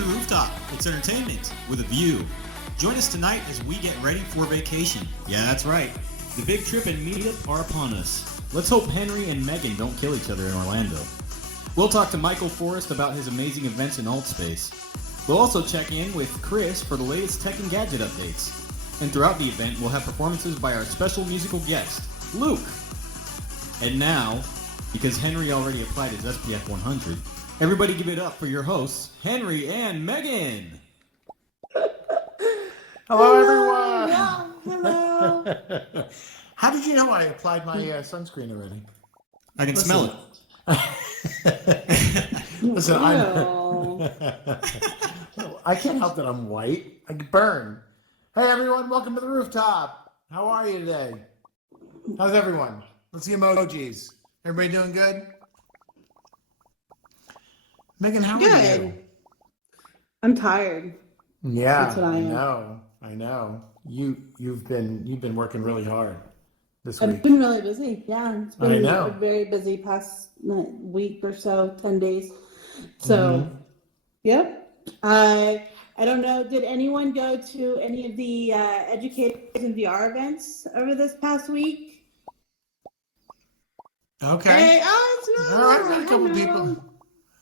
to Rooftop. It's entertainment with a view. Join us tonight as we get ready for vacation. Yeah, that's right. The big trip and meetup are upon us. Let's hope Henry and Megan don't kill each other in Orlando. We'll talk to Michael Forrest about his amazing events in Altspace. We'll also check in with Chris for the latest tech and gadget updates. And throughout the event, we'll have performances by our special musical guest, Luke. And now, because Henry already applied his SPF 100, everybody give it up for your hosts, Henry and Megan. Hello, everyone. Hello. How did you know I applied my sunscreen already? I can smell it. Listen, I can't help that I'm white. I can burn. Hey, everyone. Welcome to the Rooftop. How are you today? How's everyone? Let's see emojis. Everybody doing good? Megan, how are you? I'm tired. Yeah, That's what I am. I know. You've been working really hard this I've week. been really busy. Yeah, it's been I know. a very busy past week or so, 10 days. So, Yep. I don't know. Did anyone go to any of the educators and VR events over this past week? Okay. Hey, oh, it's not. All right, got a couple people.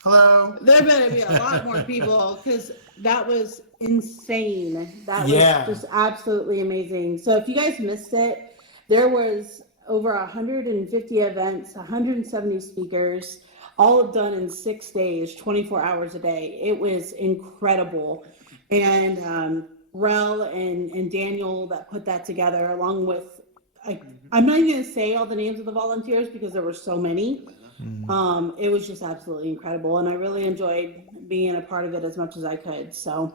Hello. There better be a lot more people because that was insane. That was just absolutely amazing. So if you guys missed it, there was over 150 events, 170 speakers, all done in 6 days, 24 hours a day. It was incredible. And Rel and Daniel that put that together, along with, I'm not even going to say all the names of the volunteers because there were so many. It was just absolutely incredible, and I really enjoyed being a part of it as much as I could. So,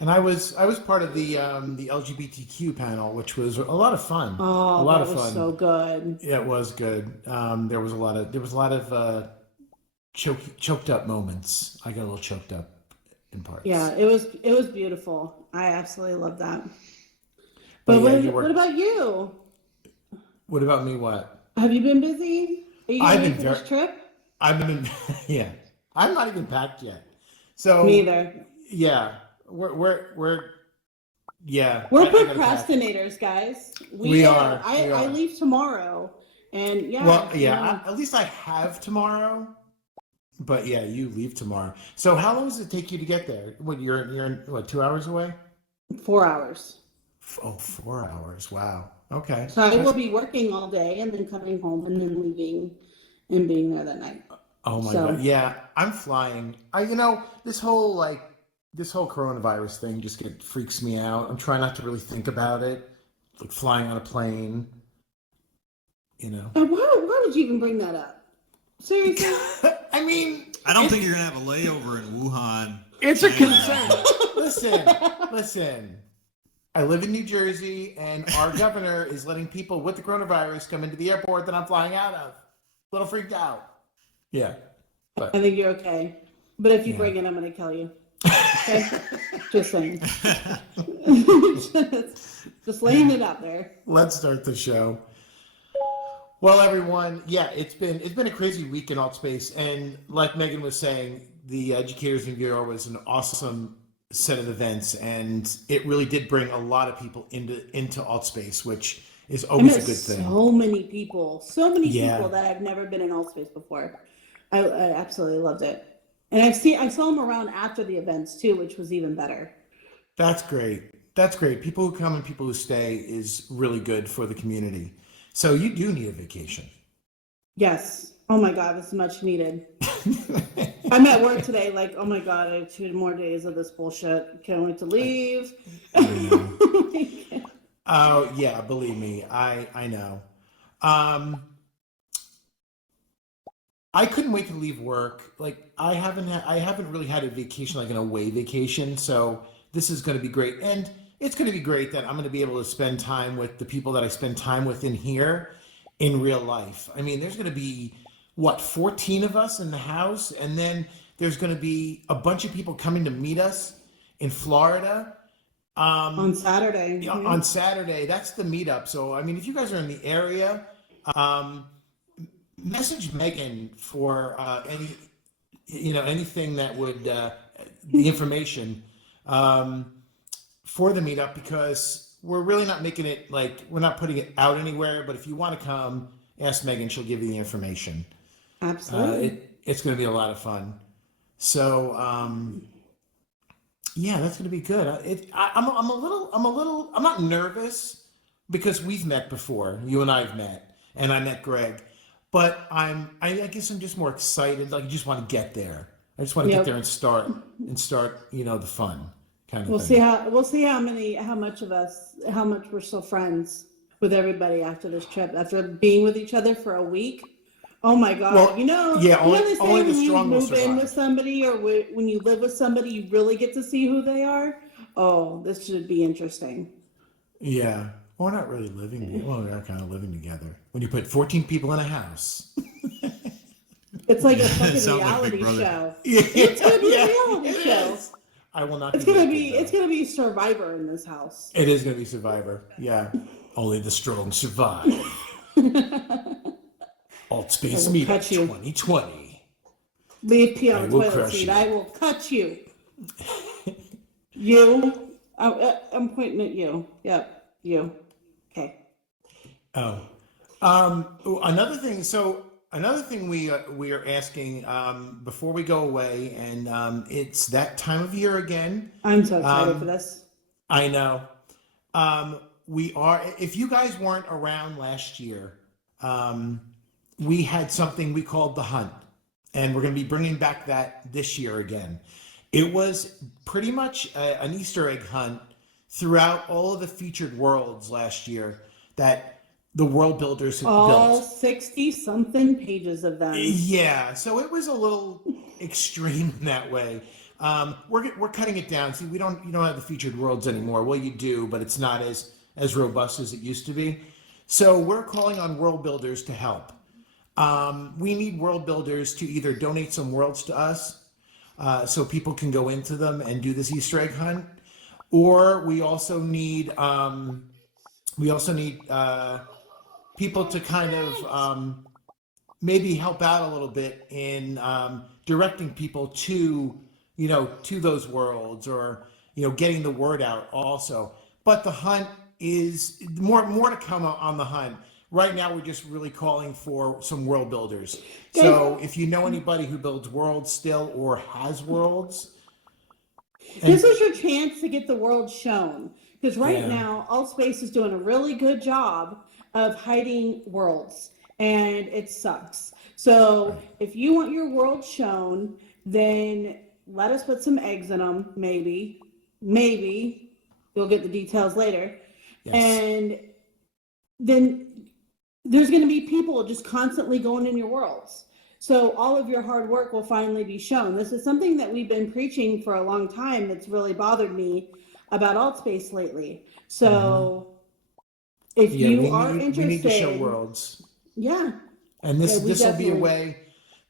and I was part of the LGBTQ panel, which was a lot of fun. Oh, a lot that of was fun. so good. Yeah, it was good. There was a lot of choked up moments. I got a little choked up in parts. Yeah, it was beautiful. I absolutely love that. But yeah, what about you? What about me? What? Have you been busy? Are you ready for this trip? I've been, yeah. I'm not even packed yet. So Me either. Yeah, we're procrastinators, guys. We are. I leave tomorrow, and at least I have tomorrow. But yeah, you leave tomorrow. So how long does it take you to get there? What you're what 2 hours away? 4 hours. Oh, 4 hours. Wow. Okay. So I will be working all day and then coming home and then leaving and being there that night. Oh my God. Yeah, I'm flying. This whole coronavirus thing just freaks me out. I'm trying not to really think about it. Like flying on a plane. And why would you even bring that up? Seriously? I mean, I don't think you're going to have a layover in Wuhan. It's a concern. Listen. I live in New Jersey, and our governor is letting people with the coronavirus come into the airport that I'm flying out of. A little freaked out. Yeah. But I think you're okay. But if you bring it, I'm going to kill you. Okay? Just saying. just laying it out there. Let's start the show. Well, everyone, it's been a crazy week in Altspace, and like Megan was saying, the Educators in VR was an awesome set of events, and it really did bring a lot of people into Altspace, which is always a good thing. So many people that have never been in Altspace before. I absolutely loved it, and I saw them around after the events too, which was even better. That's great. People who come and people who stay is really good for the community. So you do need a vacation. Yes. Oh my God, this is much needed. I'm at work today, like, oh my God, I have 2 more days of this bullshit. Can't wait to leave. Oh yeah, believe me, I know. I couldn't wait to leave work. Like I haven't really had a vacation, like an away vacation. So this is going to be great, and it's going to be great that I'm going to be able to spend time with the people that I spend time with in here in real life. I mean, there's going to be 14 of us in the house, and then there's going to be a bunch of people coming to meet us in Florida on Saturday. On Saturday, that's the meetup. So I mean, if you guys are in the area, message Megan for anything that would the information for the meetup, because we're really not making it like, we're not putting it out anywhere. But if you want to come, ask Megan; she'll give you the information. Absolutely. It's going to be a lot of fun. So yeah, that's going to be good. I'm not nervous because we've met before. You and I've met, and I met Greg. But I guess I'm just more excited. Like, I just want to get there. I just want to get there and start, the fun kind of We'll thing. see how much we're still friends with everybody after this trip, after being with each other for a week. Oh my God. Well, yeah, they say only the when you strong will move in survive. with somebody, or when you live with somebody, you really get to see who they are. Oh, this should be interesting. Yeah. Well, we're not really living together. Well, we are kind of living together. When you put 14 people in a house. It's like a fucking Sounds like reality Big Brother. show. Yeah, It's gonna be a yeah, reality it show. is. I will not It's be gonna naked, be though. it's gonna be Survivor in this house. It is going to be Survivor. Yeah. Only the strong survive. Alt Space I will Meetup cut you. 2020. Leave pee on I the will toilet crush seat. you. I will cut you. You. I'm pointing at you. Yep. You. Okay. Oh. Another thing. So another thing we are asking before we go away, and it's that time of year again. I'm so excited for this. I know. We are. If you guys weren't around last year, we had something we called the Hunt, and we're going to be bringing back that this year again. It was pretty much an Easter egg hunt throughout all of the featured worlds last year that the world builders had All built. 60-something pages of them. Yeah, so it was a little extreme in that way. We're cutting it down. See, you don't have the featured worlds anymore. Well, you do, but it's not as robust as it used to be. So we're calling on world builders to help. We need world builders to either donate some worlds to us, so people can go into them and do this Easter egg hunt, or we also need people to kind of maybe help out a little bit in directing people to those worlds, or getting the word out also. But the hunt is more to come on the hunt. Right now, we're just really calling for some world builders. So if you know anybody who builds worlds still or has worlds, This is your chance to get the world shown. Because right Yeah. now, Allspace is doing a really good job of hiding worlds, and it sucks. So if you want your world shown, then let us put some eggs in them, maybe. You'll get the details later. Yes. And then there's going to be people just constantly going in your worlds. So all of your hard work will finally be shown. This is something that we've been preaching for a long time that's really bothered me about Altspace lately. So if you are interested, we need to show worlds. Yeah. And this will be a definitely- way.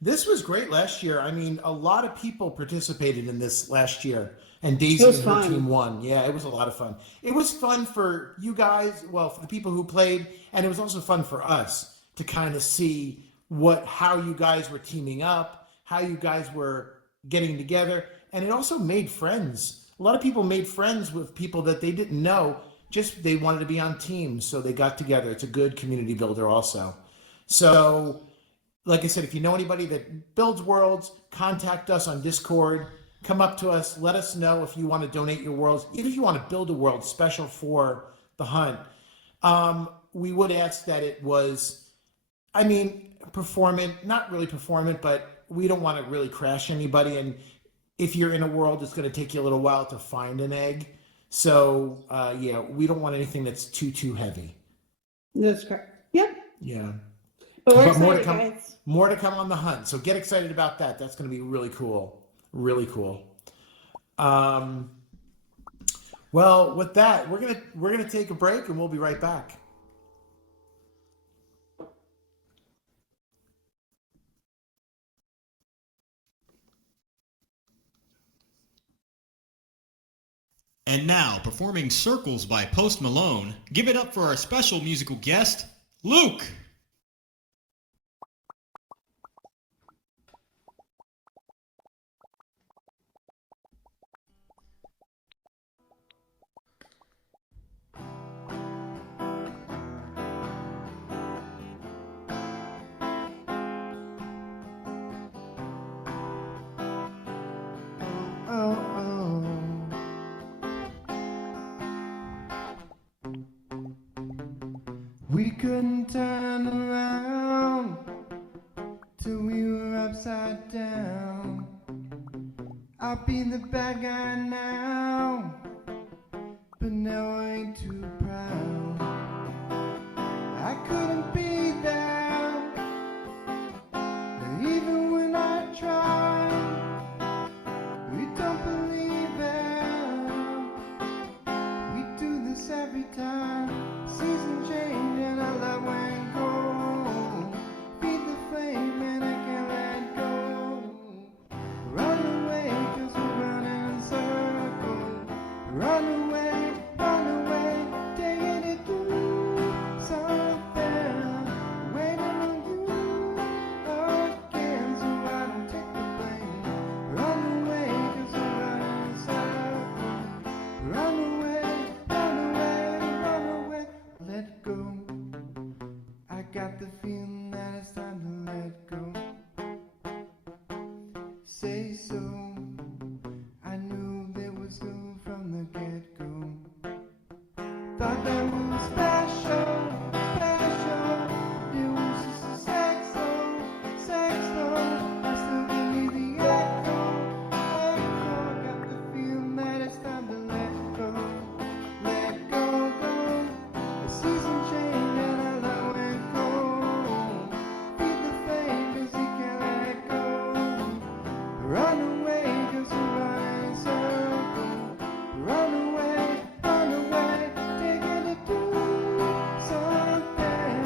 This was great last year. I mean, a lot of people participated in this last year, and Daisy was and her fun. team won. Yeah, it was a lot of fun. It was fun for you guys, well, for the people who played, and it was also fun for us to kind of see how you guys were teaming up, how you guys were getting together, and it also made friends. A lot of people made friends with people that they didn't know, just they wanted to be on teams, so they got together. It's a good community builder also. So, like I said, if you know anybody that builds worlds, contact us on Discord. Come up to us. Let us know if you want to donate your worlds. Even if you want to build a world special for the hunt. We would ask that it was, performant, not really performant, but we don't want to really crash anybody. And if you're in a world, it's going to take you a little while to find an egg. So, we don't want anything that's too heavy. That's correct. Yep. Yeah. But we're But more to excited, come. guys. More to come on the hunt. So get excited about that. That's going to be really cool. Really cool. Well, with that, we're gonna take a break, and we'll be right back. And now, performing Circles by Post Malone, give it up for our special musical guest, Luke! We couldn't turn around till we were upside down. I'll be the bad guy now, but now I ain't too proud. I couldn't be there, even when I tried. We don't believe it. We do this every time. Season change and our love went cold. Feed the flame and I can't let go. Run away 'cause we're running in circles. Run away, taking it through something. Waiting on you again so I don't take the blame. Run away 'cause we're running in circles. Run away, let go. I got the feeling that it's time to let go. Say so. I knew there was no from the get-go. Thought that we were special. It was just a sex though. I still give me the echo. Got the feeling that it's time to let go. Let go. The season changed and our love went cold. Feed the flame 'cause you can't let it go. Run away 'cause we're running in circles. Run away, taking it to something.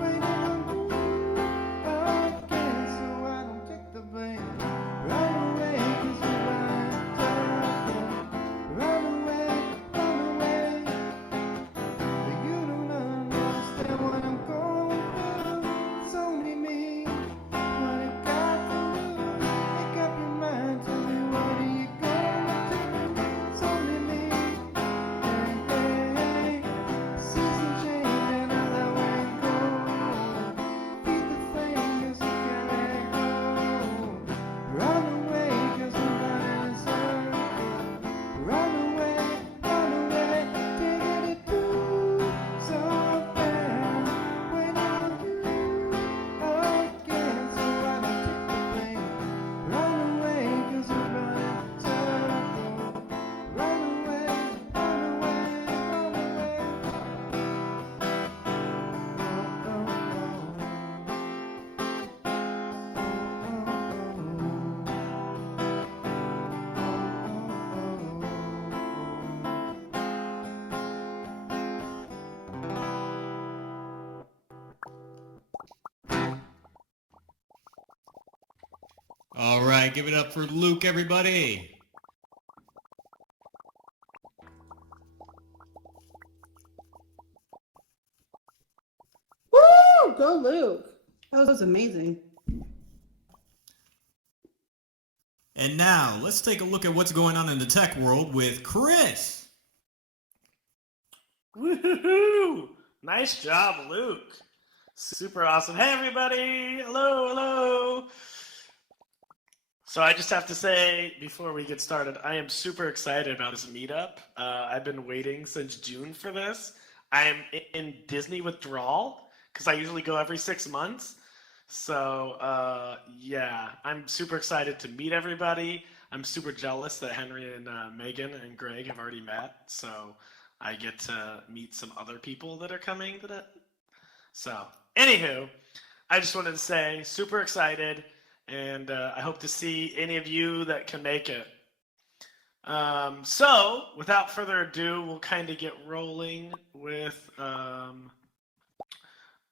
Waiting on you again so I don't take the blame. Run away 'cause we're running in circles. Run away. But you don't understand what I'm going through. It's only me. What I got to lose. Make up your mind. Tell me what are you gonna do. It's only me. Hey. Season change and I let went cold. Feed the flame 'cause you can't let it go. Run away 'cause we're running in circles. Run away, taking it to something. Waiting on you again so I don't take the blame. Run away 'cause we're running in circles. Run away. All right, give it up for Luke, everybody. Woo! Go Luke. That was amazing. And now, let's take a look at what's going on in the tech world with Chris. Woohoo! Nice job, Luke. Super awesome. Hey, everybody. Hello. So I just have to say, before we get started, I am super excited about this meetup. I've been waiting since June for this. I am in Disney withdrawal because I usually go every 6 months. So, yeah, I'm super excited to meet everybody. I'm super jealous that Henry and Megan and Greg have already met. So I get to meet some other people that are coming. So, anywho, I just wanted to say, super excited. And I hope to see any of you that can make it. So, without further ado, we'll kind of get rolling with the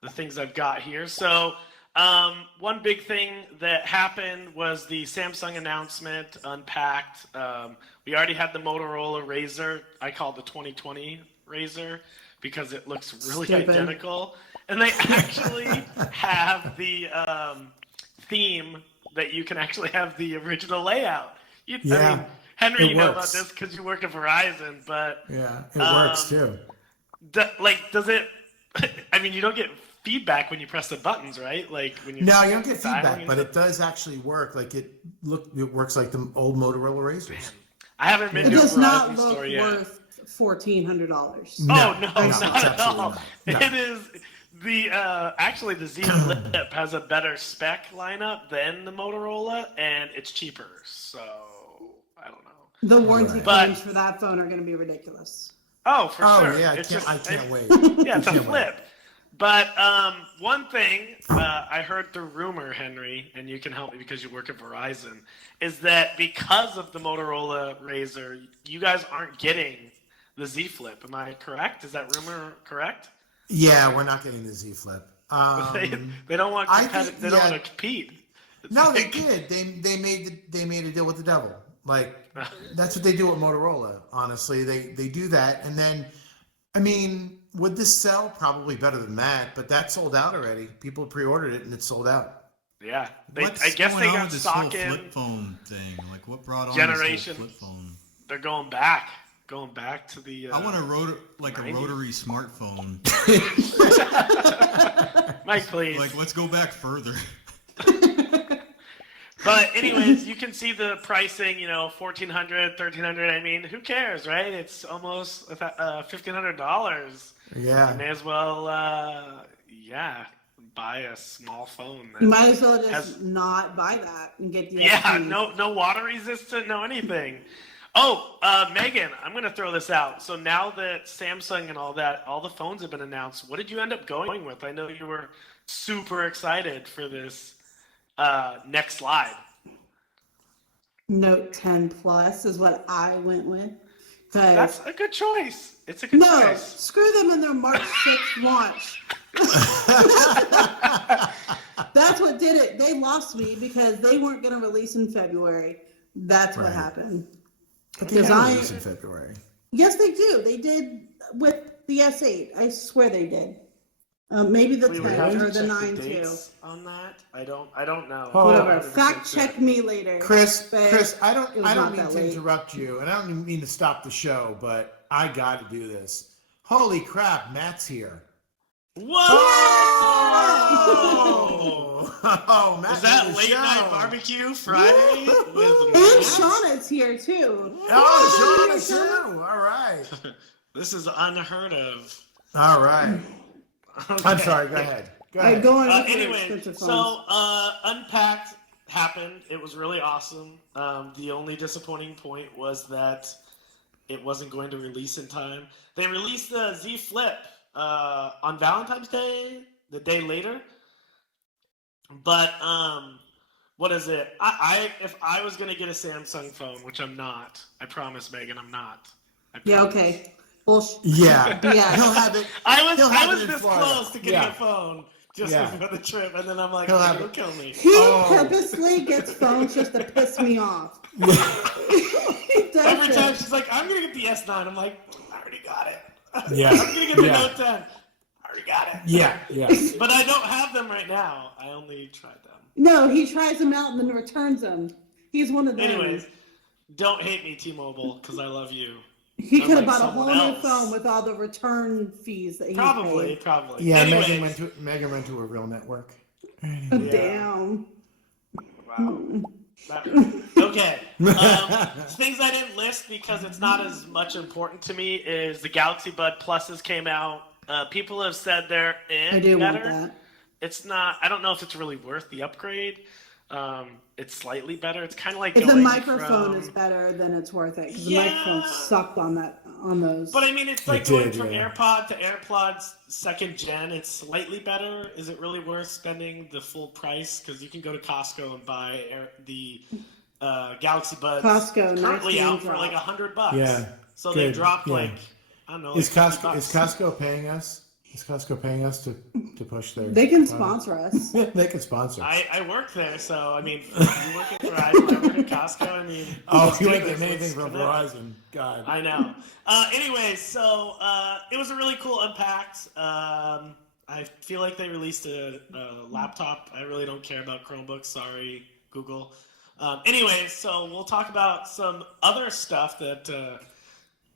things I've got here. So, one big thing that happened was the Samsung announcement, Unpacked. We already had the Motorola Razr. I call it the 2020 Razr because it looks really identical. And they actually have the theme that you can actually have the original layout. I mean, Henry, you know about this because you work at Verizon, but yeah, it works too. Does it? I mean, you don't get feedback when you press the buttons, right? Like when you No, you don't get feedback, but it does actually work. Like it works like the old Motorola Razrs. I haven't been It to a does not Verizon look store yet. worse $1,400. Oh no, it's not at absolutely all. not. No. It is the actually the Z Flip has a better spec lineup than the Motorola, and it's cheaper. So I don't know. The warranty Right. claims for that phone are going to be ridiculous. Oh, for Oh sure. yeah, It's I can't wait. Yeah, it's a Can't wait. flip. But one thing I heard through rumor, Henry, and you can help me because you work at Verizon, is that because of the Motorola Razr, you guys aren't getting the Z Flip. Am I correct? Is that rumor correct? Yeah, we're not getting the Z Flip. They don't want they don't want to compete. It's No, they like- did. They made a deal with the devil. Like that's what they do with Motorola. Honestly, they do that, and then, I mean, would this sell? Probably better than that, but that sold out already. People pre-ordered it, and it's sold out. Yeah, What's I guess going they on got with this stock whole in. flip phone thing? Like, what brought on Generation. this whole flip phone? They're going back to the. I want a 90s. rotary smartphone. Mike, please. Like, let's go back further. But anyways, you can see the pricing, $1,400, $1,300. I mean, who cares, right? It's almost $1,500. Yeah. You may as well, buy a small phone. You might as well just has- not buy that and get the Yeah, XP. no water resistant, no anything. Oh, Megan, I'm going to throw this out. So now that Samsung and all the phones have been announced, what did you end up going with? I know you were super excited for this next slide. Note 10 Plus is what I went with. 'Cause- That's a good choice. It's a good no, choice. screw them and their March 6th launch. That's what did it. They lost me because they weren't going to release in February. That's what Right. happened. But they Because had I- release in February. Yes, they do. They did with the S8. I swear they did. Maybe the We would have 10 to or the check 9 too. dates on that. I don't know. Oh, Whatever. 100% Fact sure. check me later. Chris, But I don't it was not mean that to late. interrupt you, and I don't even mean to stop the show, but I got to do this. Holy crap, Matt's here. Whoa! Oh, Matt Is that did the late show. night barbecue Friday with And Megan? Shauna's here too. Oh, Shauna's too. All right. This is unheard of. All right. I'm Okay. sorry. Go ahead. Go All right, ahead. go on with your Anyway, expensive so phones. Unpacked happened. It was really awesome. The only disappointing point was that it wasn't going to release in time. They released the Z Flip on Valentine's Day, the day later. But what is it? If I was gonna get a Samsung phone, which I'm not, I promise, Megan, I'm not. I Yeah, promise. okay. Well, Yeah. yeah. He'll have it. I He'll have was it in this Florida. close to getting Yeah. a phone just Yeah. before the trip, and then I'm like, He'll have it'll it. kill me. He Oh. purposely gets phones just to piss me off. He does Every it. time she's like, I'm gonna get the S9. I'm like, I already got it. Yeah. I'm gonna get the Yeah. Note 10. I already got it. Yeah. Yeah. But I don't have them right now. I only tried them. No, he tries them out and then returns them. He's one of them. Anyways, don't hate me, T-Mobile, because I love you. He could have unlike bought a whole someone new else. phone with all the return fees that he Probably. paid. Yeah. Anyways, Megan went to a real network. Oh, Yeah. damn. Wow. Okay. Things I didn't list because it's not as much important to me is the Galaxy Bud Pluses came out. People have said they're I do want better. that. It's not. I don't know if it's really worth the upgrade. It's slightly better. It's kind of like If the going microphone from- is better, then it's worth it. Because Yeah. the microphone sucked on those. But I mean, it's like It going did, from yeah. AirPod to AirPods second gen. It's slightly better. Is it really worth spending the full price? Because you can go to Costco and buy the Galaxy Buds Costco, currently nice out name for drop. like $100. Yeah, So they good, dropped yeah. like I don't know. Is like Costco $50. paying us? Is Costco paying us to push their? They can sponsor us. They can sponsor. I work there, so I mean, you work at Verizon, I work at Costco. I mean, Oh, let's you do ain't this. getting anything Let's from connect. Verizon. God. I know. Anyways, so it was a really cool Unpacked. I feel like they released a laptop. I really don't care about Chromebooks. Sorry, Google. Anyways, so we'll talk about some other stuff that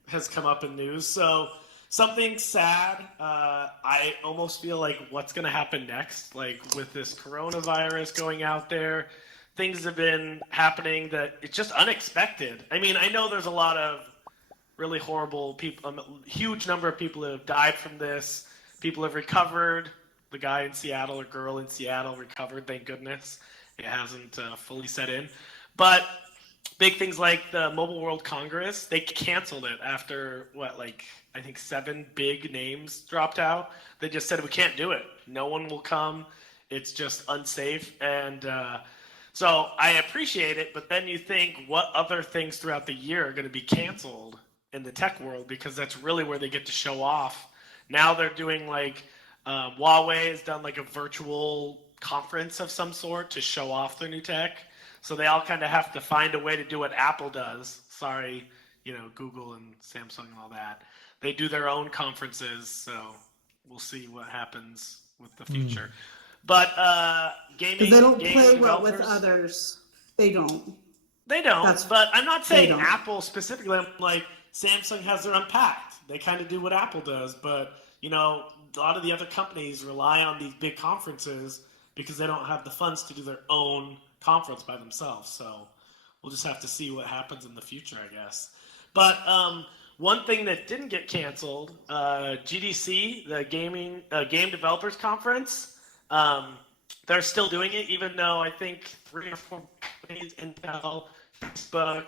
has come up in news. So something sad. I almost feel like what's going to happen next, like with this coronavirus going out there. Things have been happening that it's just unexpected. I mean, I know there's a lot of really horrible people. Huge number of people have died from this. People have recovered. The guy in Seattle or girl in Seattle recovered, thank goodness. It hasn't fully set in. But big things like the Mobile World Congress, they canceled it after, I think 7 big names dropped out. They just said, we can't do it. No one will come. It's just unsafe. And so I appreciate it, but then you think what other things throughout the year are going to be canceled in the tech world, because that's really where they get to show off. Now they're doing Huawei has done a virtual conference of some sort to show off their new tech. So they all kind of have to find a way to do what Apple does. Sorry, Google and Samsung and all that. They do their own conferences, so we'll see what happens with the future. But gaming, because they don't play well with developers, others. They don't. But I'm not saying Apple specifically. I'm like, Samsung has their Unpacked. They kind of do what Apple does, but a lot of the other companies rely on these big conferences because they don't have the funds to do their own conference by themselves. So we'll just have to see what happens in the future, I guess. But one thing that didn't get canceled, GDC, the Game Developers Conference, they're still doing it, even though I think 3 or 4 companies, Intel, Facebook,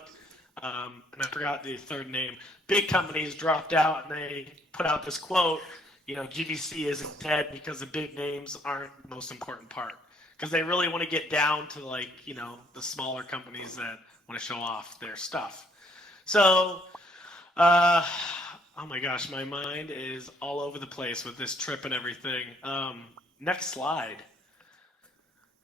and I forgot the third name, big companies dropped out, and they put out this quote, GDC isn't dead because the big names aren't the most important part. Because they really want to get down to the smaller companies that want to show off their stuff. So, oh my gosh, my mind is all over the place with this trip and everything. Next slide.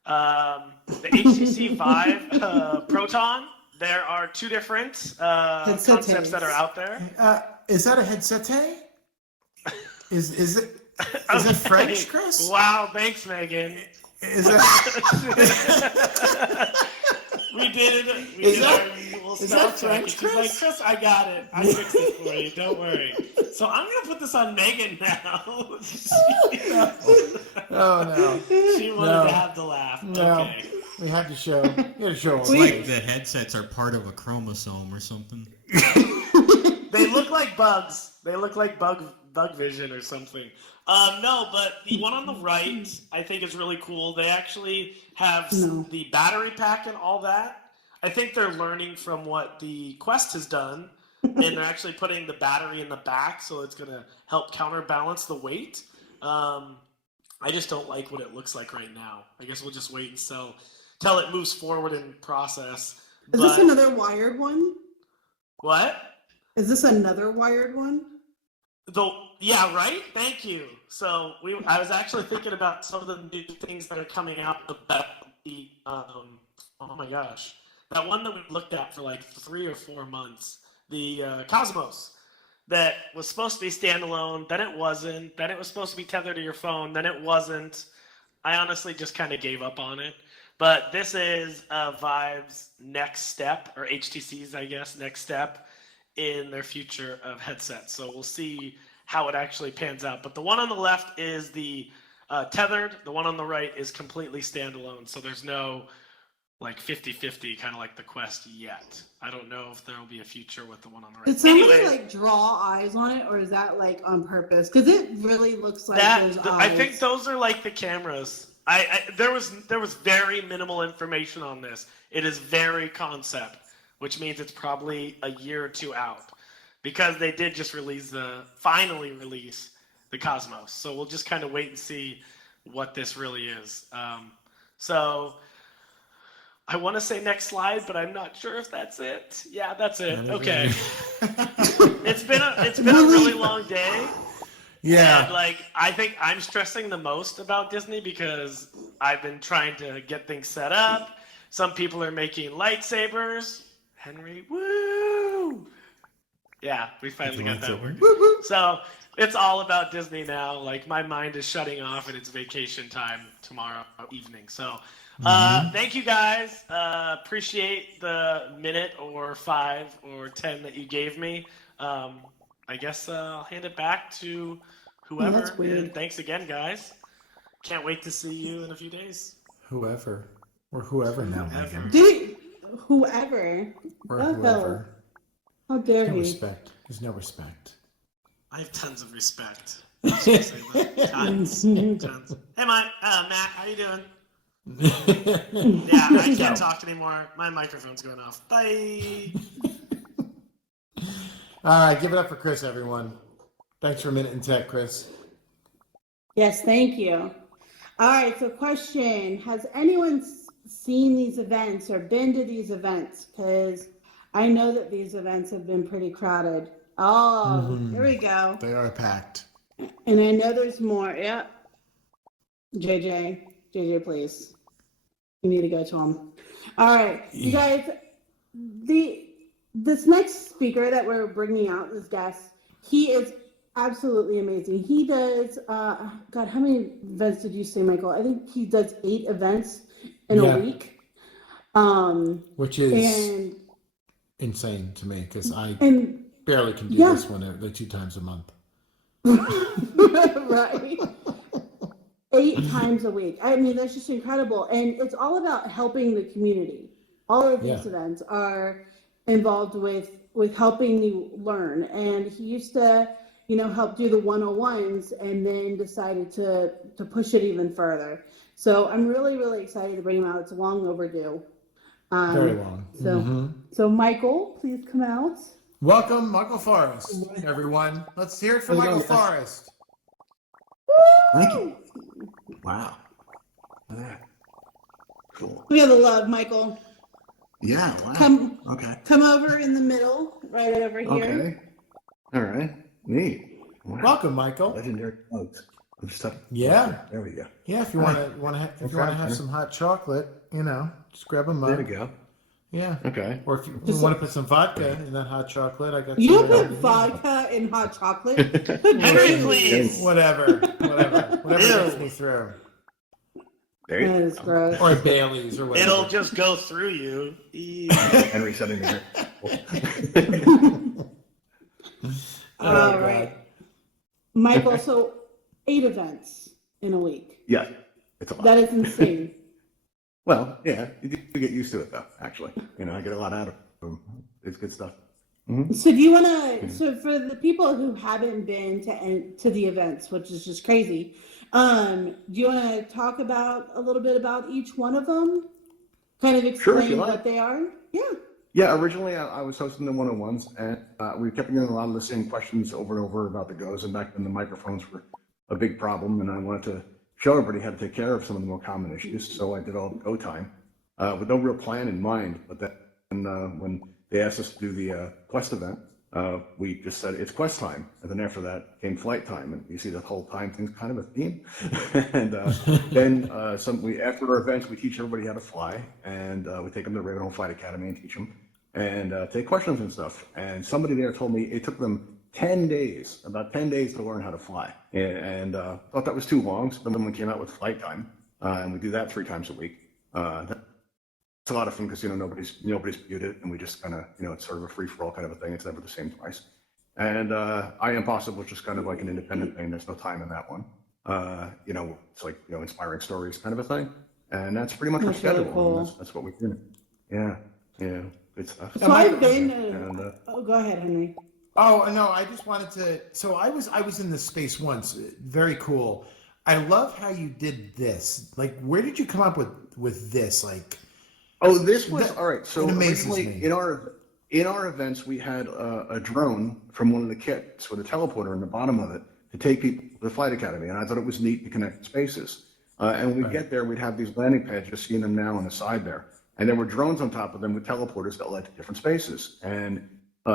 The HTC Vive Proton. There are 2 different concepts that are out there. Is that a headset? Is it French, Chris? Wow, thanks, Megan. Is that we did it. Is that French, She's like, Chris, I got it. I fixed it for you. Don't worry. So I'm gonna put this on Megan now. Oh no! She wanted to have the laugh. No. Okay. We had to show. It's like the headsets are part of a chromosome or something. They look like bugs. They look like bug vision or something. No, but the one on the right I think is really cool. They actually have the battery pack and all that. I think they're learning from what the Quest has done, and they're actually putting the battery in the back, so it's going to help counterbalance the weight. I just don't like what it looks like right now. I guess we'll just wait until it moves forward in process. Is this another wired one? What? Is this another wired one? Yeah, right? Thank you. So I was actually thinking about some of the new things that are coming out about the, oh my gosh, that one that we looked at for 3 or 4 months, the Cosmos, that was supposed to be standalone, then it wasn't, then it was supposed to be tethered to your phone, then it wasn't. I honestly just kind of gave up on it. But this is Vive's next step, or HTC's, I guess, next step in their future of headsets. So we'll see how it actually pans out. But the one on the left is the tethered. The one on the right is completely standalone. So there's no 50-50, kind of like the Quest yet. I don't know if there will be a future with the one on the right. Did somebody draw eyes on it, or is that on purpose? Because it really looks like those eyes. I think those are the cameras. There was very minimal information on this. It is very concept, which means it's probably a year or 2 out, because they did just finally release the Cosmos. So we'll just kind of wait and see what this really is. So I want to say next slide, but I'm not sure if that's it. Yeah, that's it. Okay. It's been a really long day. Yeah. And I think I'm stressing the most about Disney because I've been trying to get things set up. Some people are making lightsabers. Henry, woo! Yeah, we finally got that working. So it's all about Disney now. My mind is shutting off and it's vacation time tomorrow evening. So thank you guys. Appreciate the minute or 5 or 10 that you gave me. I guess I'll hand it back to whoever. That's weird. And thanks again, guys. Can't wait to see you in a few days. Whoever. Or whoever now, Megan. Whoever. Or whoever. How dare No he? respect. There's no respect. I have tons of respect. I should say that. Tons. Tons. Hey, Matt, how you doing? Yeah, I can't talk anymore. My microphone's going off. Bye. All right, give it up for Chris, everyone. Thanks for a minute in tech, Chris. Yes, thank you. All right, so question. Has anyone seen these events or been to these events? Because I know that these events have been pretty crowded. Oh, There we go. They are packed. And I know there's more. Yep. JJ, please. You need to go to them. All right, you guys. This next speaker that we're bringing out, this guest, he is absolutely amazing. He does. God, how many events did you say, Michael? I think he does 8 events in a week. Which is insane to me because I barely can do this one like 2 times a month. Right. 8 times a week. I mean, that's just incredible. And it's all about helping the community. All of these events are involved with helping you learn. And he used to, help do the 101s and then decided to push it even further. So I'm really, really excited to bring him out. It's long overdue. Very long. So Michael, please come out. Welcome, Michael Forrest, everyone. Let's hear it for Michael Forrest. Thank you. Wow. Cool. We have the love, Michael. Yeah, wow. Come over in the middle, right over here. Okay. All right. Neat. Wow. Welcome, Michael. Legendary quotes. Yeah. There we go. Yeah, if you want to have some hot chocolate, just grab a mug. There we go. Yeah. Okay. Or if you want to put some vodka in that hot chocolate, I got you put vodka in hot chocolate. Henry, please. Whatever gets me through. There you That is gross. Or Bailey's or whatever. It'll just go through you. Henry sitting there. All right. Michael, so 8 events in a week. Yeah. It's a lot. That is insane. Well, yeah, you get used to it though, actually. I get a lot out of them. It's good stuff. Mm-hmm. So do you want to, so for the people who haven't been to the events, which is just crazy, do you want to talk about a little bit about each one of them? Kind of explain what they are? Yeah. Yeah, originally I was hosting the 101s, and we kept getting a lot of the same questions over and over about the goes, and back then the microphones were a big problem, and I wanted to show everybody how to take care of some of the more common issues, so I did all the go time with no real plan in mind. But then when they asked us to do the quest event, we just said it's quest time, and then after that came flight time, and you see the whole time thing's kind of a theme. And then after our events, we teach everybody how to fly, and we take them to Ravenhall Flight Academy and teach them, and take questions and stuff. And somebody there told me it took them about 10 days to learn how to fly, and thought that was too long. So then we came out with flight time, and we do that 3 times a week. It's a lot of fun because nobody's muted, and we just kind of it's sort of a free for all kind of a thing. It's never the same twice. And I Am Possible is just kind of like an independent thing. There's no time in that one. It's like inspiring stories kind of a thing, and that's pretty much our schedule. Really cool. That's what we do. Yeah, good stuff. So I've been. Go ahead, Henry. Oh no, I just wanted to. So I was in this space once. Very cool. I love how you did this. Like, where did you come up with this? Like, this was all right. So originally in our events, we had a drone from one of the kits with a teleporter in the bottom of it to take people to the flight academy, and I thought it was neat to connect spaces. And when we get there, we'd have these landing pads. You're seeing them now on the side there, and there were drones on top of them with teleporters that led to different spaces. And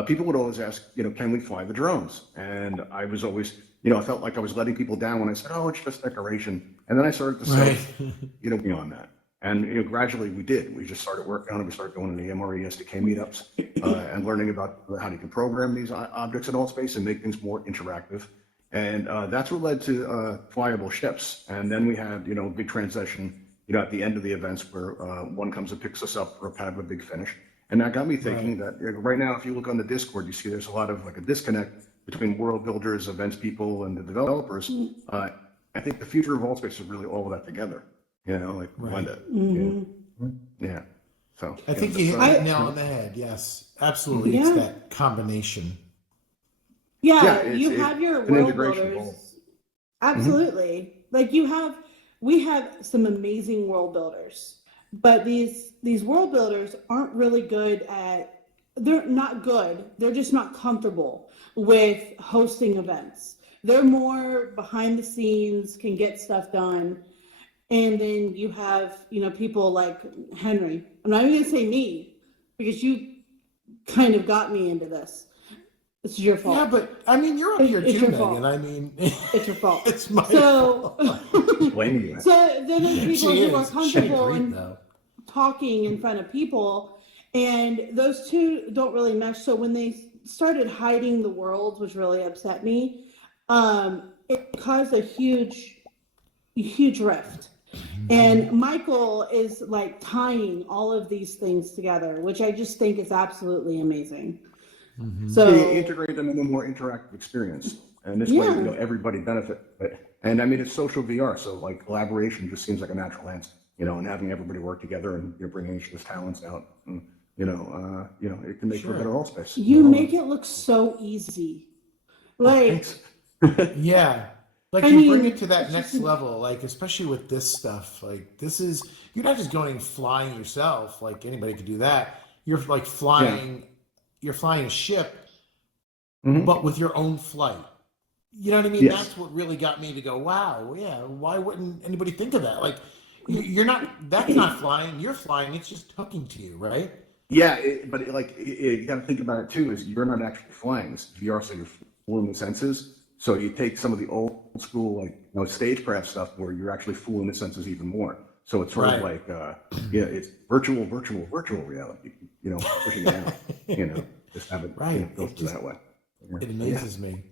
people would always ask, can we fly the drones? And I was always, I felt like I was letting people down when I said, oh, it's just decoration. And then I started to say, beyond that. And gradually we did. We just started working on it. We started going to the MRE SDK meetups and learning about how you can program these objects in all space and make things more interactive. And that's what led to flyable ships. And then we had, a big transition, at the end of the events where one comes and picks us up for kind of a big finish. And that got me thinking that right now, if you look on the Discord, you see there's a lot of like a disconnect between world builders, events people, and the developers. I think the future of AltSpace is really all of that together. Blend it. Mm-hmm. Yeah. So I think you hit the nail on the head. Yes, absolutely. Yeah. It's that combination. Yeah, it's, you it's have your an world integration of all. builders. Absolutely. Like we have some amazing world builders, but these world builders aren't really good at, they're not good. They're just not comfortable with hosting events. They're more behind the scenes, can get stuff done. And then you have, people like Henry. I'm not even gonna say me, because you kind of got me into this. It's your fault. Yeah, but I mean, you're up here It's too, your Megan. fault. I mean, It's your fault. it's my So, fault. Blaming you. so then there's people She who are is. She comfortable agreed, in though. talking in front of people, and those two don't really mesh. So when they started hiding the worlds, which really upset me, it caused a huge rift. And Michael is like tying all of these things together, which I just think is absolutely amazing. So You integrate them in a more interactive experience, and this way, everybody benefit. And I mean, it's social VR, so like collaboration just seems like a natural answer, and having everybody work together and you're bringing each other's talents out, and, it can make for a better all space. you make it look so easy. Like, Yeah. Like I you mean, bring it to that next level, like especially with this stuff. Like you're not just going and flying yourself, like anybody could do that. You're like flying, you're flying a ship, but with your own flight. You know what I mean? Yes. That's what really got me to go, wow, yeah, why wouldn't anybody think of that? Like you're not, that's not flying, you're flying, it's just hooking to you, right? Yeah, but you got to think about it too. Is you're not actually flying. It's VR, so you're fooling the senses. So you take some of the old school, like stagecraft stuff, where you're actually fooling the senses even more. So it's sort of like, it's virtual reality. Pushing it out. Just have it go through that way. It amazes me.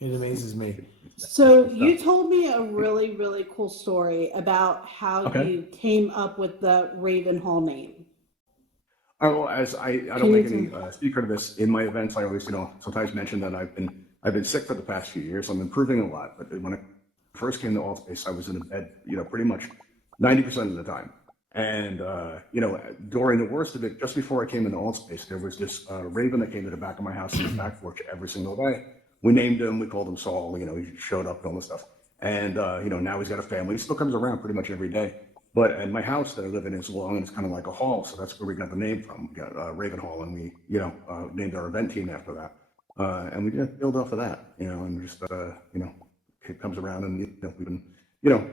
It amazes me. So you told me a really, really cool story about how you came up with the Ravenhall name. Oh, as I don't make any secret of this in my events, I always sometimes mention that I've been sick for the past few years. I'm improving a lot, but when I first came to Allspace, I was in a bed, pretty much 90% of the time. And during the worst of it, just before I came into Allspace, there was this raven that came to the back of my house in the back porch every single day. We named him, we called him Saul. He showed up and all this stuff. And now he's got a family. He still comes around pretty much every day. And my house that I live in is long, and it's kind of like a hall, so that's where we got the name from. We got Raven Hall, and we named our event team after that. And we just build off of that, and just it comes around, and we've been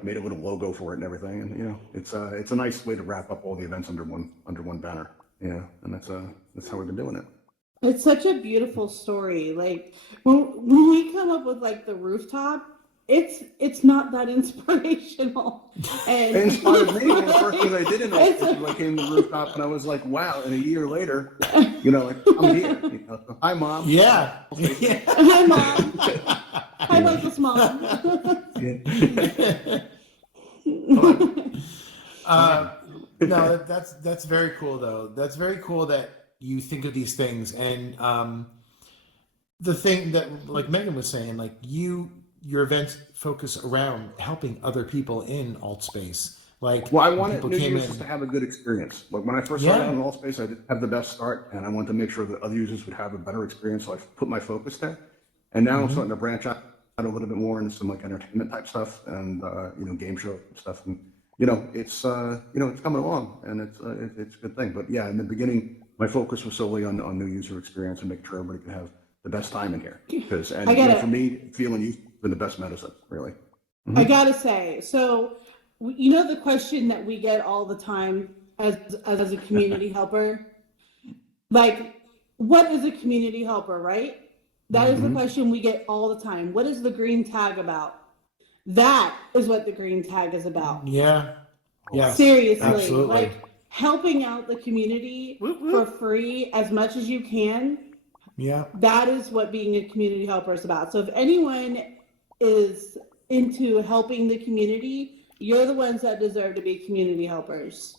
made a little logo for it and everything, and it's a nice way to wrap up all the events under one banner, and that's how we've been doing it. It's such a beautiful story. Like when we come up with like the rooftop, it's not that inspirational. And it inspired me. The first thing I did in I came to the rooftop, and I was like, wow. And a year later, I'm here. Hi, Mom. Yeah. Hi, Mom. Hi, Michael's mom. No, that's very cool though. That's very cool that you think of these things, and the thing that, like Megan was saying, like your events focus around helping other people in alt space. Like, well, I wanted new users to have a good experience. Like when I first started out in alt space, I didn't have the best start, and I wanted to make sure that other users would have a better experience. So I put my focus there, and now I'm starting to branch out a little bit more into some like entertainment type stuff and game show stuff, and it's coming along, and it's a good thing. But yeah, in the beginning, my focus was solely on new user experience and making sure everybody could have the best time in here. Because for me, feeling used has been the best medicine, really. I gotta say, so the question that we get all the time as a community helper, like, what is a community helper, right? That is the question we get all the time. What is the green tag about? That is what the green tag is about. Yeah. Seriously. Absolutely. Like helping out the community for free as much as you can. Yeah. That is what being a community helper is about. So if anyone is into helping the community, you're the ones that deserve to be community helpers.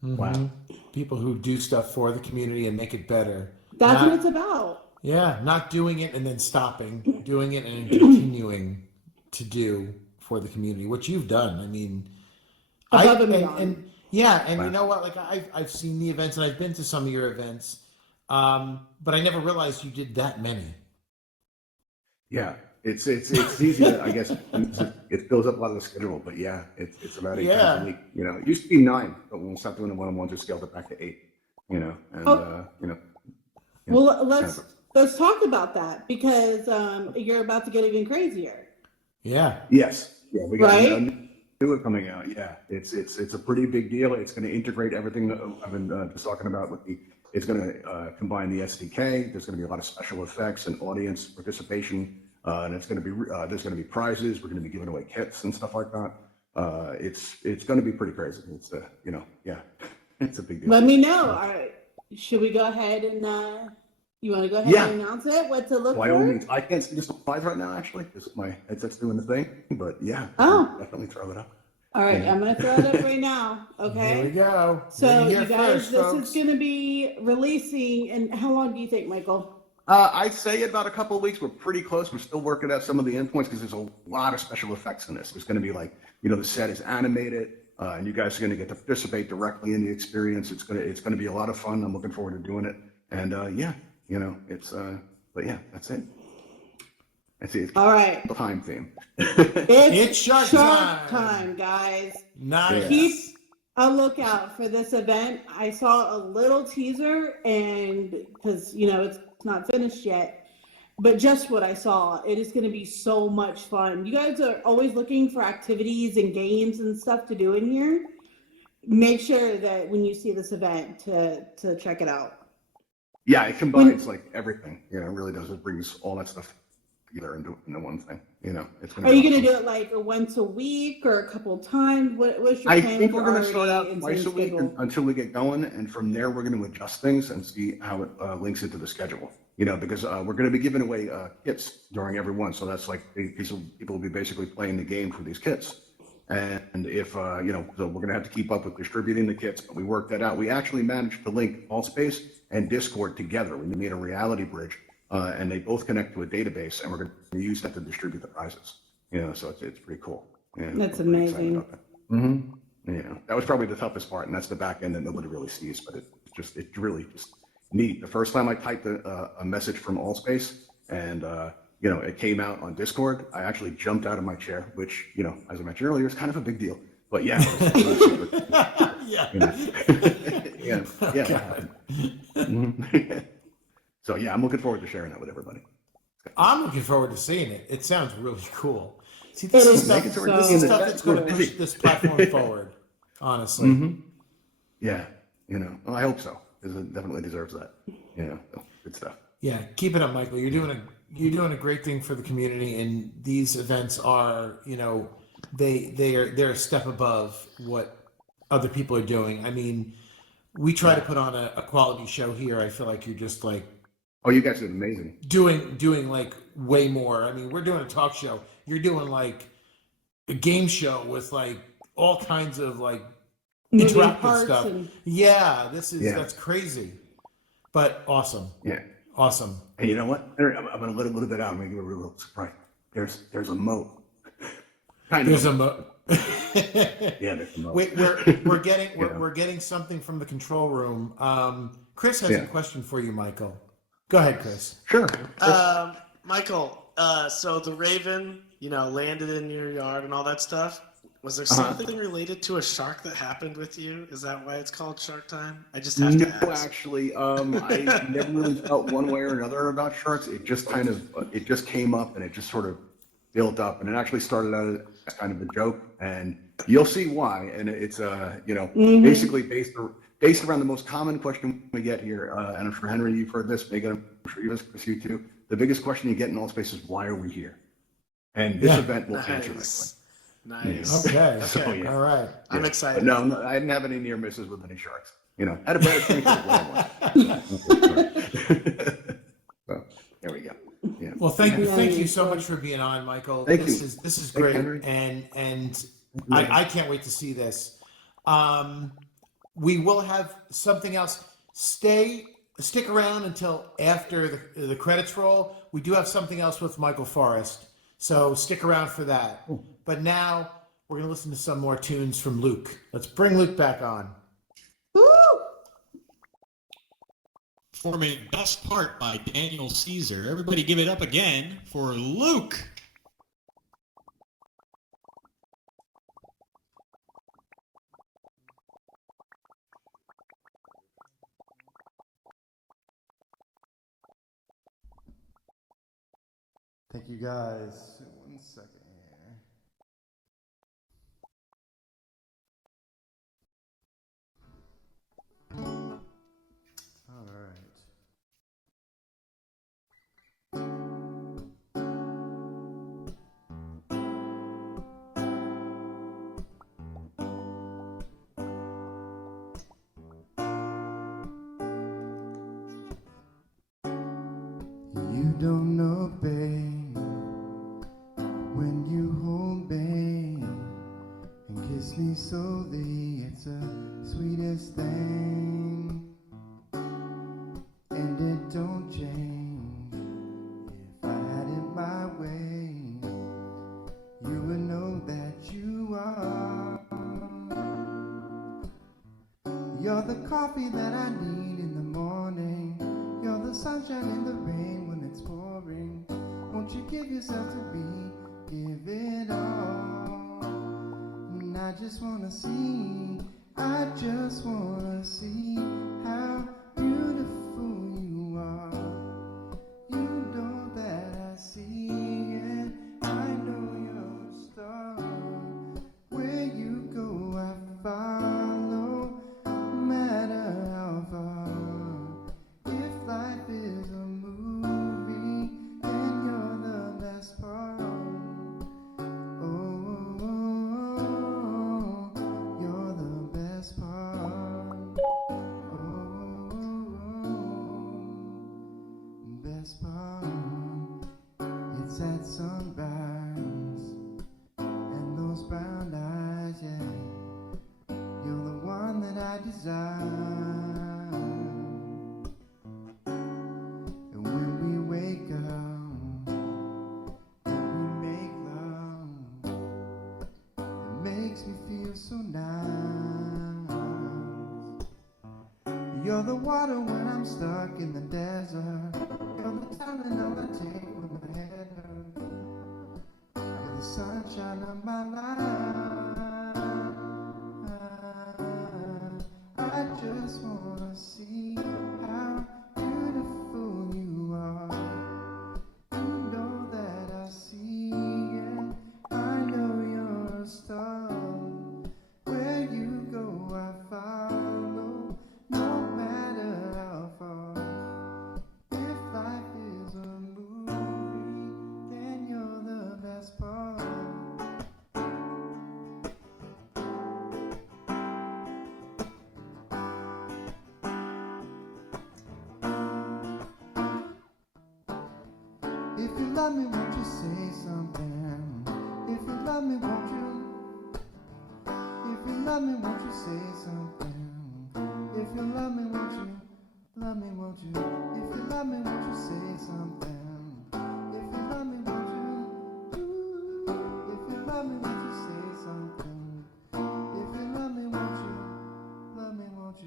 Wow. People who do stuff for the community and make it better. That's what it's about. Yeah, not doing it and then stopping, doing it and continuing to do for the community, which you've done. I mean, Above and beyond. You know what? Like I've seen the events and I've been to some of your events, but I never realized you did that many. Yeah, it's easy to, I guess, it fills up a lot of the schedule, but yeah, it's about 8 times a week. You know, it used to be 9, but when we stopped doing the one-on-ones, we scaled it back to 8. You know, and Well, kind of, let's talk about that because you're about to get even crazier. Yeah. yes, yeah, we got right. new one coming out. Yeah, it's a pretty big deal. It's going to integrate everything that I've been just talking about with the. It's going to combine the SDK. There's going to be a lot of special effects and audience participation, and it's going to be there's going to be prizes. We're going to be giving away kits and stuff like that. It's going to be pretty crazy. It's yeah, it's a big deal. Let me know. All right, should we go ahead and you want to go ahead and announce it? What to look for? By all means, I can't see the slides right now actually because my headset's doing the thing. But yeah, definitely throw it up. All right, I'm going to throw it up right now. Okay. Here we go. So you guys, first, this folks. is going to be releasing. And how long do you think, Michael? I'd say about a couple of weeks. We're pretty close. We're still working out some of the endpoints because there's a lot of special effects in this. There's going to be like, the set is animated, and you guys are going to get to participate directly in the experience. It's going to be a lot of fun. I'm looking forward to doing it. And but yeah, that's it. That's it. All right. The time theme. It's Shark Time, guys. Nice. Keep a lookout for this event. I saw a little teaser, and because it's not finished yet, but just what I saw, it is going to be so much fun. You guys are always looking for activities and games and stuff to do in here. Make sure that when you see this event to check it out. Yeah, it combines like everything. It really does. It brings all that stuff together into one thing. It's gonna. Are you going to do it like once a week or a couple times? What's your plan? I think we're going to start out already twice a week schedule? until we get going, and from there we're going to adjust things and see how it links into the schedule. Because we're going to be giving away kits during every one, so that's like people will be basically playing the game for these kits. And if so we're going to have to keep up with distributing the kits, but we worked that out. We actually managed to link Allspace and Discord together. We made a reality bridge. And they both connect to a database, and we're going to use that to distribute the prizes. So it's pretty cool. Yeah, That's amazing. That was probably the toughest part, and that's the back end that nobody really sees. But it's really just neat. The first time I typed a message from Allspace, and it came out on Discord, I actually jumped out of my chair, which as I mentioned earlier, is kind of a big deal. But yeah, yeah. So yeah, I'm looking forward to sharing that with everybody. I'm looking forward to seeing it. It sounds really cool. See, this is stuff that's going to push this platform forward, honestly. Mm-hmm. Yeah, well, I hope so, because it definitely deserves that. Good stuff. Yeah, keep it up, Michael. You're doing a great thing for the community, and these events are, they're a step above what other people are doing. I mean, we try to put on a quality show here. I feel like you're just like. Oh, you guys are amazing. Doing like way more. I mean, we're doing a talk show. You're doing like a game show with like all kinds of like interactive stuff. Yeah, that's crazy, but awesome. Yeah, awesome. And you know what? I'm gonna let a little bit out. I'm gonna give a real surprise. There's a moat. There's a moat. Yeah, there's a moat. Wait, we're getting something from the control room. Chris has a question for you, Michael. Go ahead, Chris. Sure. Michael, so the Raven, landed in your yard and all that stuff. Was there something related to a shark that happened with you? Is that why it's called Shark Time? I just have to ask. No, actually, I never really felt one way or another about sharks. It just came up and it just sort of built up, and it actually started out as kind of a joke, and you'll see why. And it's basically based around the most common question we get here, and for Henry, you've heard this, Megan, I'm sure you too. The biggest question you get in Allspace is, why are we here? And this event will answer that. Nice. Okay. So, yeah. All right. I'm excited. But no, I didn't have any near misses with any sharks. Had a bad experience with one. So there we go. Yeah. Well, thank you so much for being on, Michael. This is great, and I can't wait to see this. We will have something else. Stick around until after the credits roll. We do have something else with Michael Forrest, so stick around for that. Ooh. But now we're gonna listen to some more tunes from Luke. Let's bring Luke back on. Woo! Forming Best Part by Daniel Caesar. Everybody give it up again for Luke. Thank you guys. 1 second here. All right. You don't know, babe, when you hold me and kiss me slowly, it's the sweetest thing, and it don't change. If I had it my way, you would know that you are. You're the coffee that I need in the morning. You're the sunshine in the rain when it's pouring. Won't you give yourself to me? Give it all. And I just wanna see how beautiful you are. You know that I see it. I know you're a star. Where you go, I follow, no matter how far. If life is a movie, then you're the best part. Oh, you're the best part. Oh, best part. It's at sunrise and those brown eyes, yeah. You're the one that I desire. And when we wake up and we make love, it makes me feel so nice. You're the water when I'm stuck in the desert. You're the Tylenol I take when my head hurts. You're the sunshine of my life. I just wanna see how beautiful you are. You know that I see it. I know you're a star. Where you go, I follow, no matter how far. If life is a movie, then you're the best part. If you love me, won't you say something? If you love me, won't you? If you love me, won't you say something? If you love me, won't you? Love me, won't you? If you love me, won't you say something? If you love me, won't you? Ooh, if you love me, won't you say something? If you love me, won't you? Love me, won't you?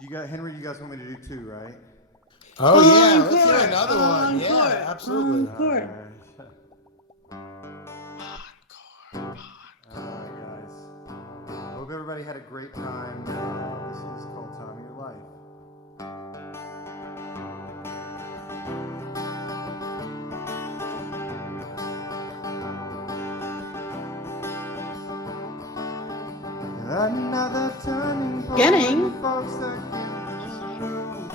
You got Henry. You guys want me to do two, right? Oh yeah, let's Encore. hear another one. Yeah, Encore. absolutely. Encore. All right, guys. Hope everybody had a great time. This is called Time of Your Life. Another turning point. Getting. Folks that get this road.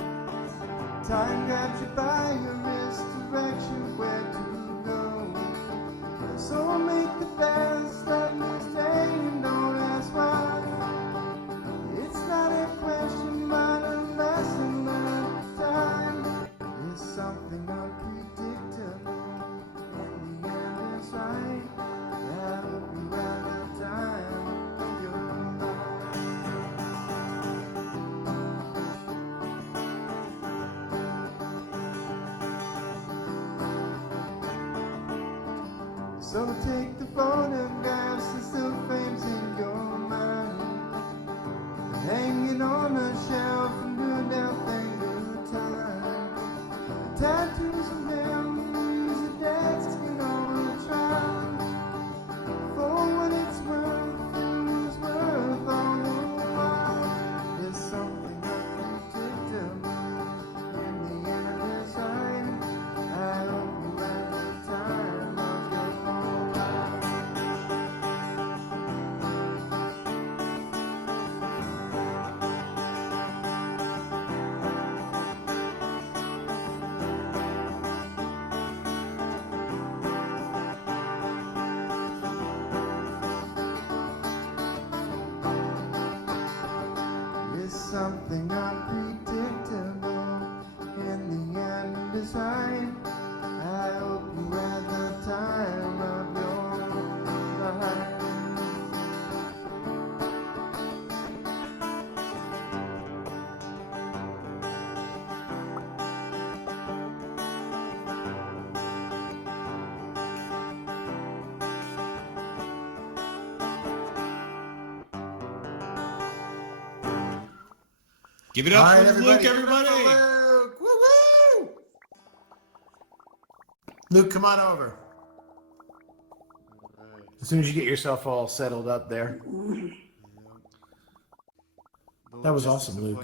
Time grabs you by your wrist, directs you where to go. So make the best of each day and don't ask why. It's not a question, but a lesson learned. Time. So take the photographs that still frames in your mind, hanging on a shelf from good health and good time. Tattoos and memories, the desk and all the trial. For what it's worth, it was worth all the while. There's something unpredictable in the inner design. I hope you have the time of your life. It's something unpredictable in the end design. I hope you had the time of your life. Give it up All for right, Luke, everybody. everybody. Luke. Woo-woo! Luke, come on over. As soon as you get yourself all settled up there. That was awesome, Luke.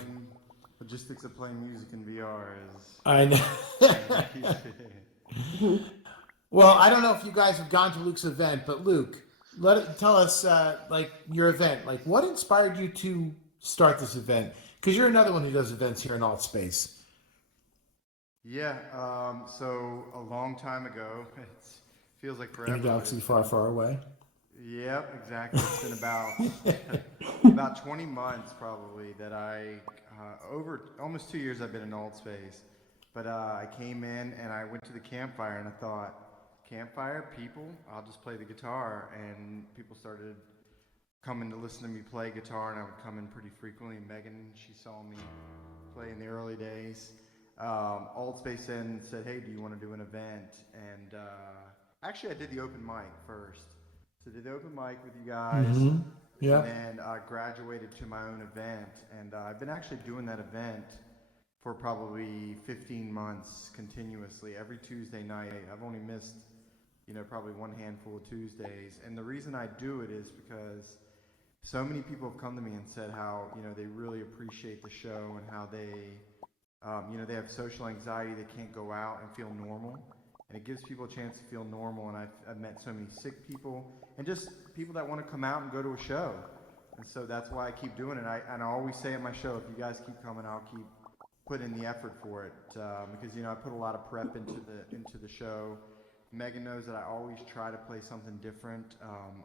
Logistics of playing music in VR is. I know. Well, I don't know if you guys have gone to Luke's event, but Luke, tell us like your event. Like, what inspired you to start this event? Because you're another one who does events here in Alt Space. Yeah, so a long time ago, it feels like forever. In a galaxy far, far away. Yep, exactly. It's been about 20 months probably that over almost 2 years I've been in Old Space. But I came in and I went to the campfire and I thought, campfire, people, I'll just play the guitar. And people started coming to listen to me play guitar, and I would come in pretty frequently. Megan, she saw me play in the early days. Old Space then said, hey, do you want to do an event? And actually I did the open mic first. So I did the open mic with you guys. Mm-hmm. Yeah. And then I graduated to my own event. And I've been actually doing that event for probably 15 months continuously. Every Tuesday night. I've only missed, probably one handful of Tuesdays. And the reason I do it is because so many people have come to me and said how, they really appreciate the show and how they, they have social anxiety. They can't go out and feel normal. And it gives people a chance to feel normal. And I've met so many sick people and just people that want to come out and go to a show. And so that's why I keep doing it. And I always say at my show, if you guys keep coming, I'll keep putting in the effort for it. Because, I put a lot of prep into the show. Megan knows that I always try to play something different.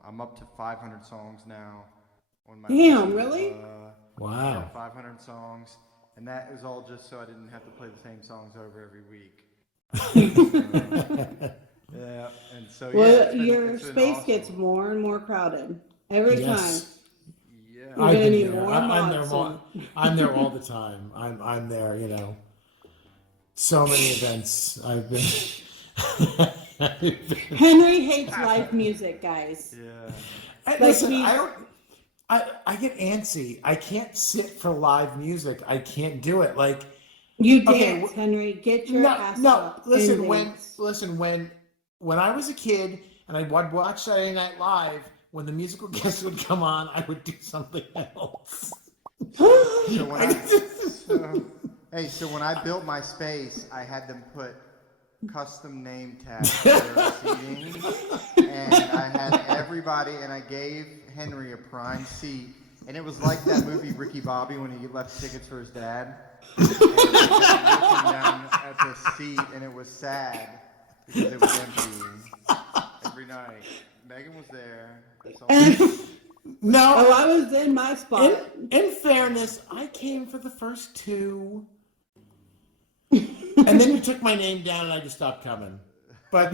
I'm up to 500 songs now. On my Damn, really? Wow. Yeah, 500 songs. And that is all just so I didn't have to play the same songs over every week. Yeah, and so Well, yeah, your it's been space awesome. gets more and more crowded every time. Yeah, You're I've gonna been need there. more I'm there. mods. I'm there all the time. I'm there. So many events. I've been. Henry hates live music, guys. yeah. Listen, he's- I don't. I get antsy. I can't sit for live music. I can't do it. Like You Okay, dance, Henry. Get your ass no. up. Listen, and when I was a kid and I'd watch Saturday Night Live, when the musical guests would come on, I would do something else. So when I built my space, I had them put custom name tags to their seating, and I had everybody, and I gave Henry a prime seat, and it was like that movie Ricky Bobby when he left tickets for his dad. And he kept looking down at the seat, and it was sad because it was empty every night. Megan was there. That's all. No. Oh, I was in my spot. In fairness, I came for the first two. And then you took my name down and I just stopped coming. But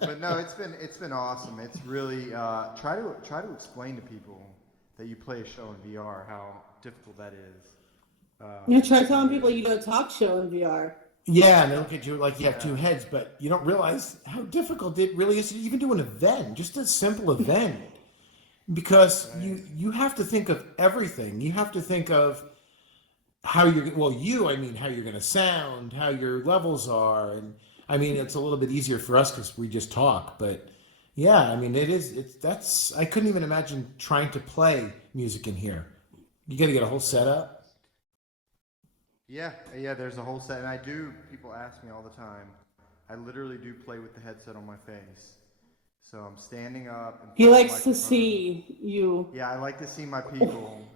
But no, it's been awesome. It's really try to explain to people that you play a show in VR how difficult that is. Try telling people you do a talk show in VR. Yeah, and they look at you like you have two heads, but you don't realize how difficult it really is to even do an event, just a simple event. Because you have to think of everything. You have to think of how you're how you're going to sound, how your levels are, and I mean it's a little bit easier for us because we just talk. But yeah, I mean I couldn't even imagine trying to play music in here. You got to get a whole setup. Yeah, there's a whole set, and people ask me all the time. I literally do play with the headset on my face. So I'm standing up. And he likes to see you. Yeah, I like to see my people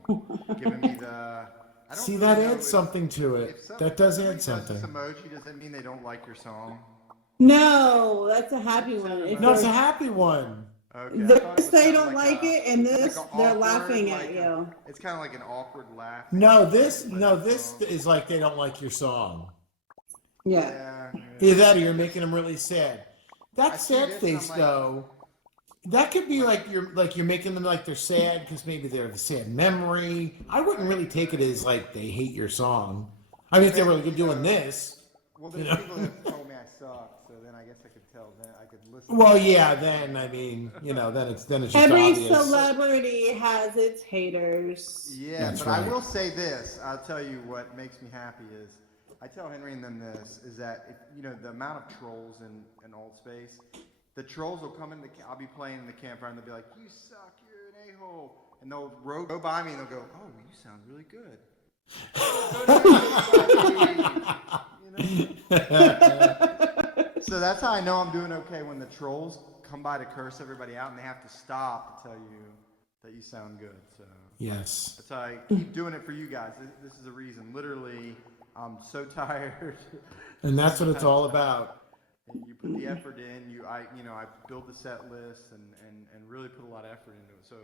giving me the... See, that adds something to it. That does add something. This emoji, does that mean they don't like your song? No, that's a happy one. No, it's a happy one. Okay. This they don't like it, and this they're laughing at you. It's kind of like an awkward laugh. No, this is like they don't like your song. Yeah. Either that, or you're making them really sad. That sad face though, that could be like you're making them like they're sad because maybe they have a sad memory. I wouldn't really take it as like they hate your song. I mean, if they were doing this. Well, there's people that told me I suck, so then I guess I could tell. Then I could listen. Well, yeah. Then I mean, then it's just every obvious. celebrity has its haters. Yeah, that's but right. I will say this. I'll tell you what makes me happy is I tell Henry and them this is that if, the amount of trolls in Old Space, the trolls will come in. I'll be playing in the campfire and they'll be like, "You suck, you're an a-hole," and they'll go by me and they'll go, "Oh, you sound really good." So that's how I know I'm doing okay when the trolls come by to curse everybody out and they have to stop to tell you that you sound good. So yes, that's how I keep doing it for you guys. This is the reason. Literally, I'm so tired. And that's what it's all about. And you put the effort in. I build the set list and really put a lot of effort into it. So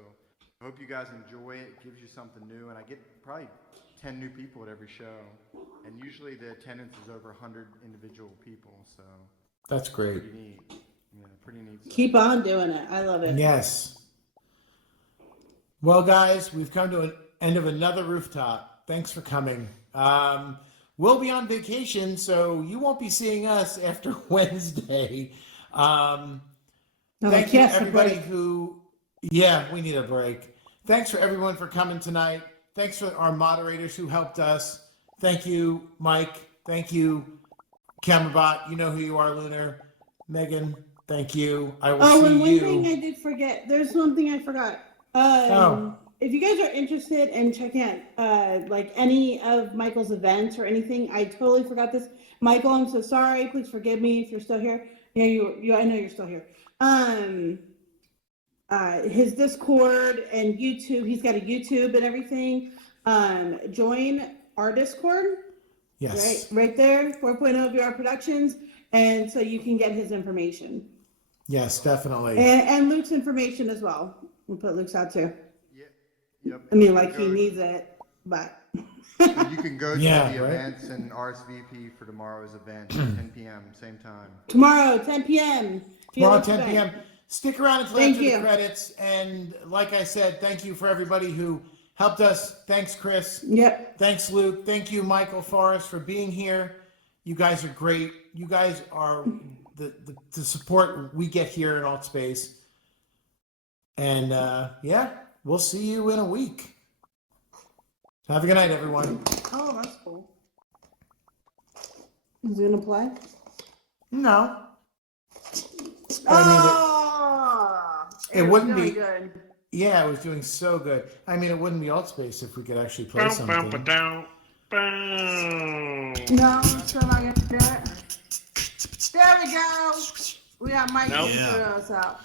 I hope you guys enjoy it. It gives you something new, and I get probably 10 new people at every show, and usually the attendance is over 100 individual people. So that's great. Pretty neat. Yeah, pretty neat stuff. Keep on doing it. I love it. Yes. Well, guys, we've come to an end of another Rooftop. Thanks for coming. We'll be on vacation, so you won't be seeing us after Wednesday. Thank you, everybody who... Yeah, we need a break. Thanks for everyone for coming tonight. Thanks for our moderators who helped us. Thank you, Mike. Thank you, Camerabot. You know who you are, Lunar. Megan, thank you. I will see you. One thing I did forget. There's one thing I forgot. If you guys are interested in checking out like any of Michael's events or anything, I totally forgot this. Michael, I'm so sorry. Please forgive me if you're still here. Yeah, I know you're still here. His Discord and YouTube, he's got a YouTube and everything. Join our Discord. Yes. Right there, 4.0 VR Productions. And so you can get his information. Yes, definitely. And Luke's information as well. We'll put Luke's out too. Yep. I mean, like he needs it, but. So you can go to the right? events and RSVP for tomorrow's event, 10 p.m., same time. Tomorrow, 10 p.m. Tomorrow, 10 p.m. Stick around until Thank after you. the credits. And like I said, thank you for everybody who helped us. Thanks, Chris. Yep. Thanks, Luke. Thank you, Michael Forrest, for being here. You guys are great. You guys are the support we get here in Alt Space. And yeah, we'll see you in a week. Have a good night, everyone. Oh, that's cool. Is it gonna play? No. It wouldn't be good. Yeah, it was doing so good. I mean, it wouldn't be Alt Space if we could actually play something. No, still not gonna do it. There we go. We got Mike Nope. to throw us out.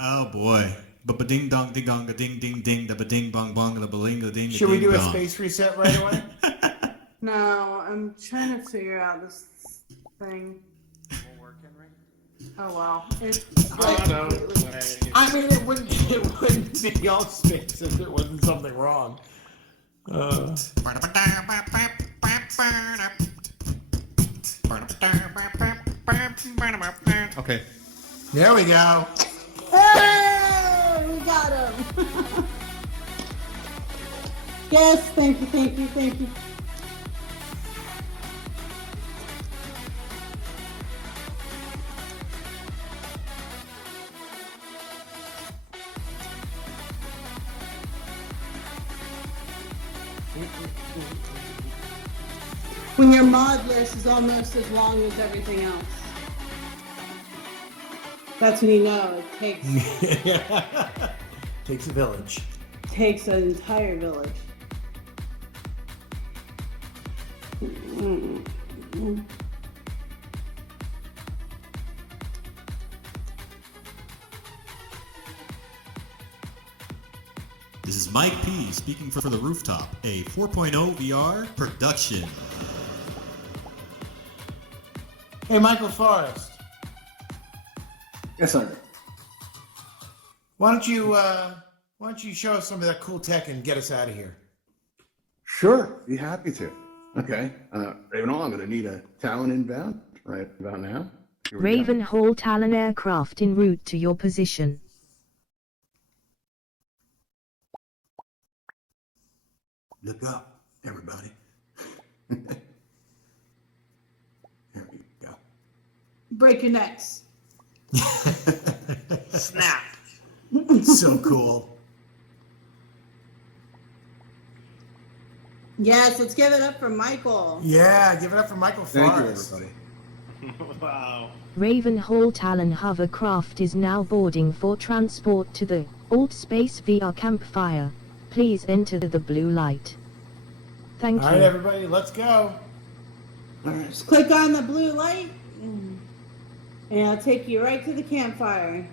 Oh boy. Ba ding dong ding dong ding ding ding da ba ding bong bong da ba ling da ding. Should we do a space reset right away? No, I'm trying to figure out this thing. Won't work, Henry? Oh wow. It's I mean, it wouldn't be Alt Space if there wasn't something wrong. Okay. There we go. Hey, we got him. Yes, thank you, thank you, thank you. When your mod list is almost as long as everything else. That's when you know it takes a village. Takes an entire village. This is Mike P. speaking for the Rooftop, a 4.0 VR production. Hey, Michael Forrest. Yes, sir. Why don't you show us some of that cool tech and get us out of here? Sure, be happy to. Okay, Ravenhall, I'm going to need a Talon inbound right about now. Here we go. Ravenhall Talon aircraft en route to your position. Look up, everybody. There we go. Break your necks. Snap. So cool. Yes, let's give it up for Michael. Yeah, give it up for Michael Forrest. Thank you, everybody. Wow. Ravenhall Talon hovercraft is now boarding for transport to the Alt Space VR campfire. Please enter the blue light. Thank All you. right, everybody, let's go. All right. Just click on the blue light and it'll take you right to the campfire.